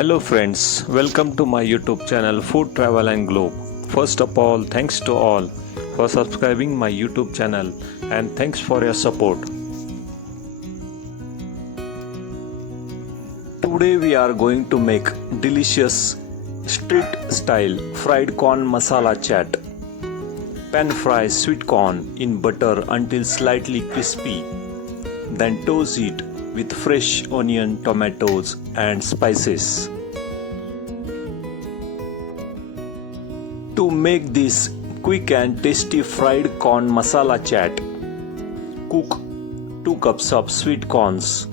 Hello friends, welcome to my YouTube channel Food Travel and Globe. First of all, thanks to all for subscribing my YouTube channel and thanks for your support. Today we are going to make delicious street style fried corn masala chat. Pan fry sweet corn in butter until slightly crispy. Then toast it with fresh onion, tomatoes and spices. To make this quick and tasty fried corn masala chat, cook 2 cups of sweet corns.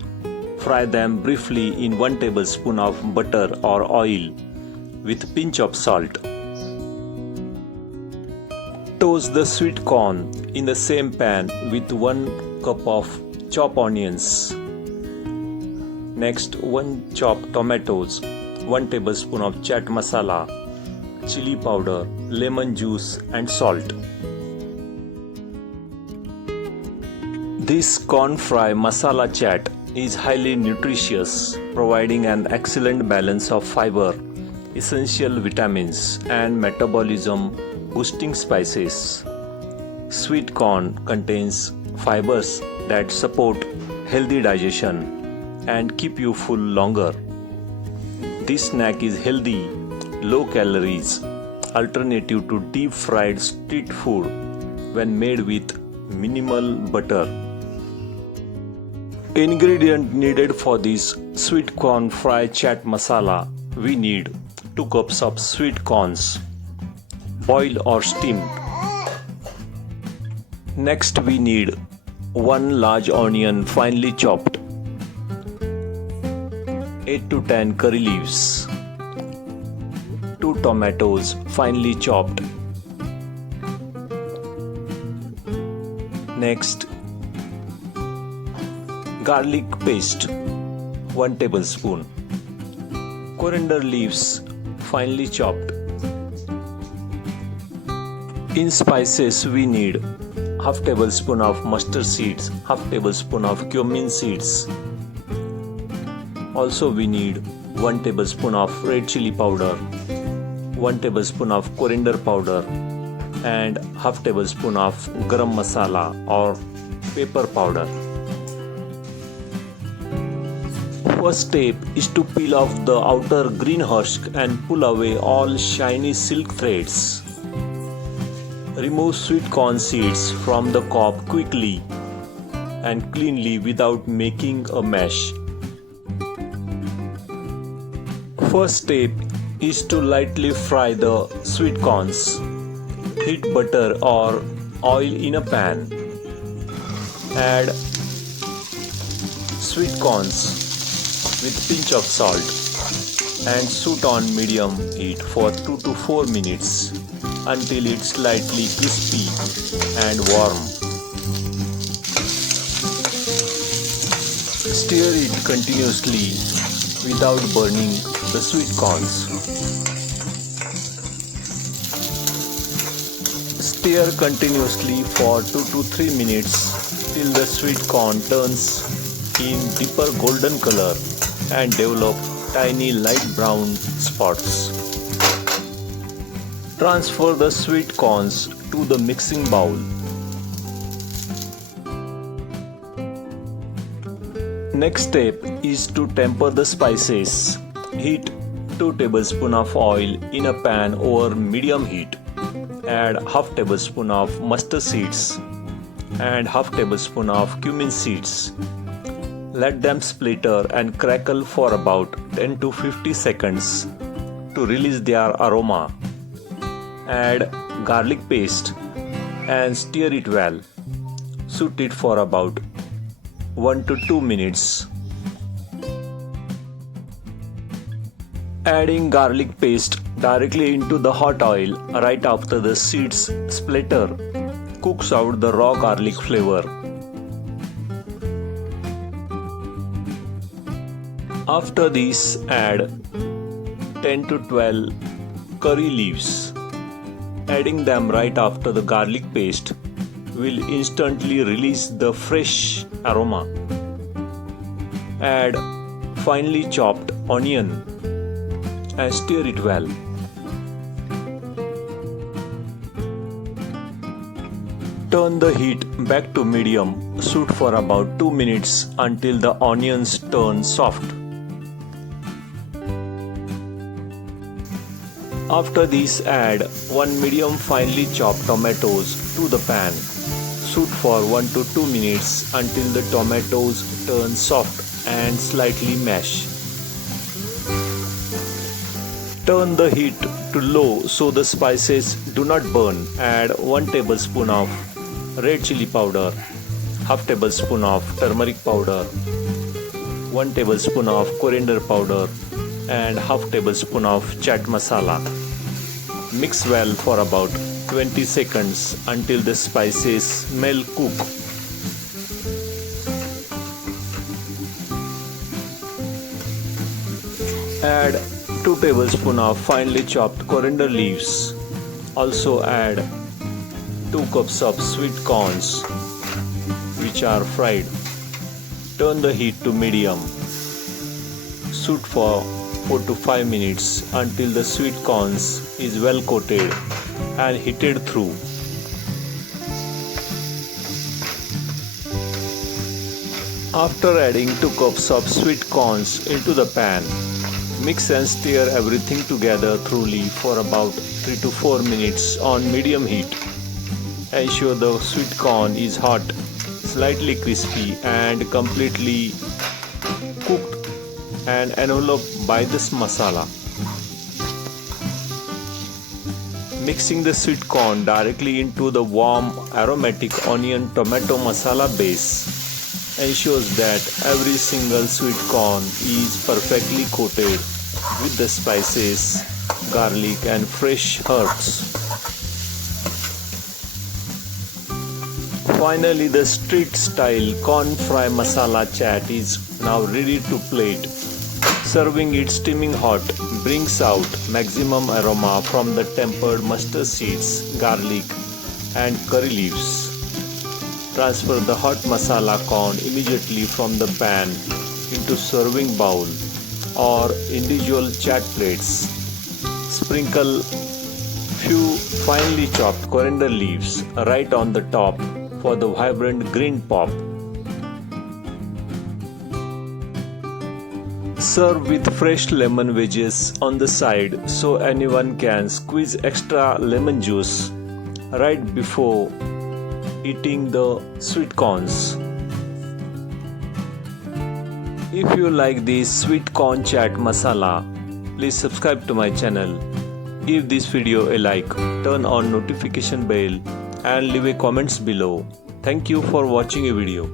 Fry them briefly in 1 tablespoon of butter or oil with pinch of salt. Toast the sweet corn in the same pan with 1 cup of chopped onions. Next, 1 chopped tomatoes, 1 tablespoon of chaat masala, chili powder, lemon juice and salt. This corn fry masala chat is highly nutritious, providing an excellent balance of fiber, essential vitamins and metabolism boosting spices. Sweet corn contains fibers that support healthy digestion and keep you full longer. This snack is healthy, low calories alternative to deep fried street food when made with minimal butter. Ingredient needed for this sweet corn fry chat masala: we need 2 cups of sweet corns, boiled or steamed. Next we need 1 large onion finely chopped, 8 to 10 curry leaves, 2 tomatoes finely chopped. Next, garlic paste 1 tablespoon, coriander leaves finely chopped. In spices we need half tablespoon of mustard seeds, half tablespoon of cumin seeds. Also we need 1 tablespoon of red chili powder, 1 tablespoon of coriander powder and half tablespoon of garam masala or pepper powder. First step is to peel off the outer green husk and pull away all shiny silk threads. Remove sweet corn seeds from the cob quickly and cleanly without making a mess. First step is to lightly fry the sweet corns. Heat butter or oil in a pan. Add sweet corns with pinch of salt and saute on medium heat for 2 to 4 minutes until it's slightly crispy and warm. Stir it continuously without burning the sweet corns. Stir continuously for 2 to 3 minutes till the sweet corn turns in deeper golden color and develop tiny light brown spots. Transfer the sweet corns to the mixing bowl. Next step is to temper the spices. Heat 2 tablespoons of oil in a pan over medium heat. Add half tablespoon of mustard seeds and half tablespoon of cumin seeds. Let them splatter and crackle for about 10 to 50 seconds to release their aroma. Add garlic paste and stir it well. Saute it for about 1 to 2 minutes. Adding garlic paste directly into the hot oil right after the seeds splatter cooks out the raw garlic flavor. After this, add 10 to 12 curry leaves. Adding them right after the garlic paste will instantly release the fresh aroma. Add finely chopped onion and stir it well. Turn the heat back to medium. Shoot for about 2 minutes until the onions turn soft. After this, add 1 medium finely chopped tomatoes to the pan. Shoot for 1 to 2 minutes until the tomatoes turn soft and slightly mash. Turn the heat to low so the spices do not burn. Add 1 tablespoon of red chili powder, half tablespoon of turmeric powder, 1 tablespoon of coriander powder and half tablespoon of chaat masala. Mix well for about 20 seconds until the spices smell cook. Add 2 tablespoons of finely chopped coriander leaves. Also add 2 cups of sweet corns which are fried. Turn the heat to medium. Shoot for 4 to 5 minutes until the sweet corns is well coated and heated through. After adding 2 cups of sweet corns into the pan, mix and stir everything together thoroughly for about 3 to 4 minutes on medium heat. Ensure the sweet corn is hot, slightly crispy and completely cooked and enveloped by this masala. Mixing the sweet corn directly into the warm aromatic onion tomato masala base ensures that every single sweet corn is perfectly coated with the spices, garlic and fresh herbs. Finally, the street-style corn fry masala chaat is now ready to plate. Serving it steaming hot brings out maximum aroma from the tempered mustard seeds, garlic and curry leaves. Transfer the hot masala corn immediately from the pan into serving bowl or individual chaat plates. Sprinkle few finely chopped coriander leaves right on the top for the vibrant green pop. Serve with fresh lemon wedges on the side so anyone can squeeze extra lemon juice right before eating the sweet corns. If you like this sweet corn chaat masala, please subscribe to my channel. Give this video a like, turn on notification bell and leave a comments below. Thank you for watching a video.